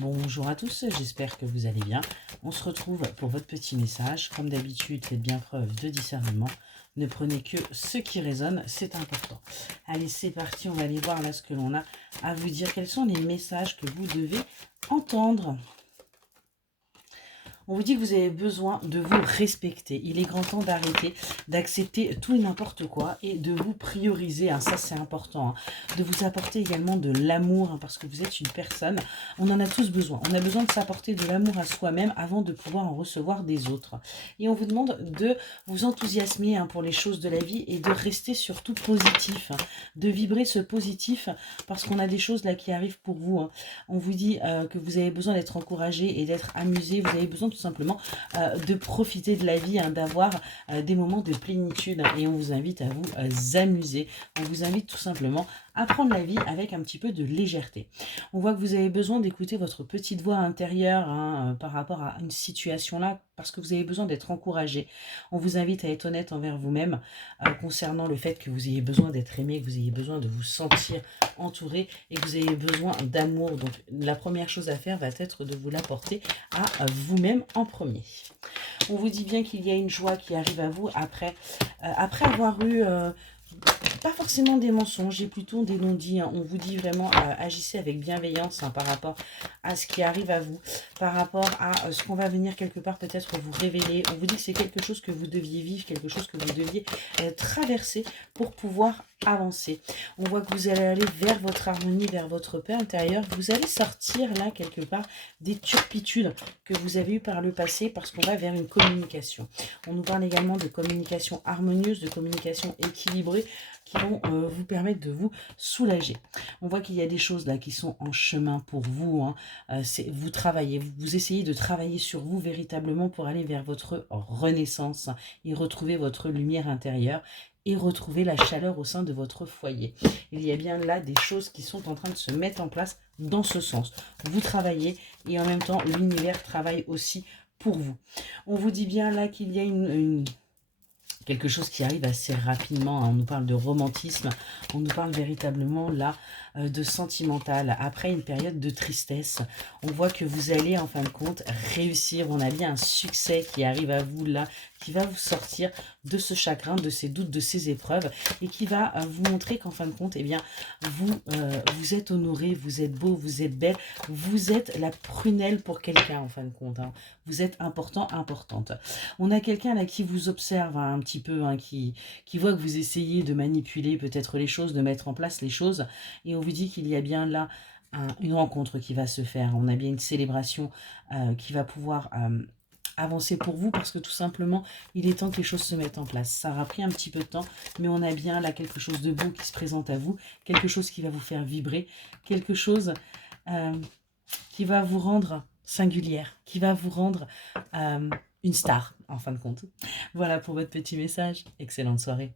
Bonjour à tous, j'espère que vous allez bien. On se retrouve pour votre petit message. Comme d'habitude, faites bien preuve de discernement. Ne prenez que ce qui résonne, c'est important. Allez, c'est parti, on va aller voir là ce que l'on a à vous dire. Quels sont les messages que vous devez entendre? On vous dit que vous avez besoin de vous respecter. Il est grand temps d'arrêter, d'accepter tout et n'importe quoi et de vous prioriser. Hein, ça, c'est important. Hein. De vous apporter également de l'amour hein, parce que vous êtes une personne. On en a tous besoin. On a besoin de s'apporter de l'amour à soi-même avant de pouvoir en recevoir des autres. Et on vous demande de vous enthousiasmer hein, pour les choses de la vie et de rester surtout positif. Hein, de vibrer ce positif parce qu'on a des choses là qui arrivent pour vous. Hein. On vous dit que vous avez besoin d'être encouragé et d'être amusé. Vous avez besoin tout simplement de profiter de la vie, hein, d'avoir des moments de plénitude. Hein, et on vous invite à vous amuser. On vous invite tout simplement à prendre la vie avec un petit peu de légèreté. On voit que vous avez besoin d'écouter votre petite voix intérieure hein, par rapport à une situation là, parce que vous avez besoin d'être encouragé. On vous invite à être honnête envers vous-même concernant le fait que vous ayez besoin d'être aimé, que vous ayez besoin de vous sentir entouré et que vous avez besoin d'amour. Donc la première chose à faire va être de vous l'apporter à vous-même en premier. On vous dit bien qu'il y a une joie qui arrive à vous après avoir eu... pas forcément des mensonges, et plutôt des non-dits. Hein. On vous dit vraiment, agissez avec bienveillance hein, par rapport à ce qui arrive à vous, par rapport à ce qu'on va venir quelque part peut-être vous révéler. On vous dit que c'est quelque chose que vous deviez vivre, quelque chose que vous deviez traverser pour pouvoir avancer. On voit que vous allez aller vers votre harmonie, vers votre paix intérieure. Vous allez sortir là quelque part des turpitudes que vous avez eues par le passé parce qu'on va vers une communication. On nous parle également de communication harmonieuse, de communication équilibrée qui vont vous permettre de vous soulager. On voit qu'il y a des choses là qui sont en chemin pour vous. Hein. Vous travaillez, vous essayez de travailler sur vous véritablement pour aller vers votre renaissance et retrouver votre lumière intérieure et retrouver la chaleur au sein de votre foyer. Il y a bien là des choses qui sont en train de se mettre en place dans ce sens. Vous travaillez et en même temps l'univers travaille aussi pour vous. On vous dit bien là qu'il y a quelque chose qui arrive assez rapidement. Hein. On nous parle de romantisme, on nous parle véritablement là de sentimental. Après une période de tristesse, on voit que vous allez en fin de compte réussir. On a bien un succès qui arrive à vous là, qui va vous sortir de ce chagrin, de ces doutes, de ces épreuves et qui va vous montrer qu'en fin de compte, eh bien, vous êtes honoré, vous êtes beau, vous êtes belle, vous êtes la prunelle pour quelqu'un en fin de compte. Hein. Vous êtes important, importante. On a quelqu'un là qui vous observe hein, un petit peu, hein, qui voit que vous essayez de manipuler peut-être les choses, de mettre en place les choses. Et on vous dit qu'il y a bien là une rencontre qui va se faire. On a bien une célébration qui va pouvoir avancer pour vous parce que tout simplement, il est temps que les choses se mettent en place. Ça aura pris un petit peu de temps, mais on a bien là quelque chose de beau qui se présente à vous, quelque chose qui va vous faire vibrer, quelque chose qui va vous rendre singulière, qui va vous rendre une star, en fin de compte. Voilà pour votre petit message. Excellente soirée.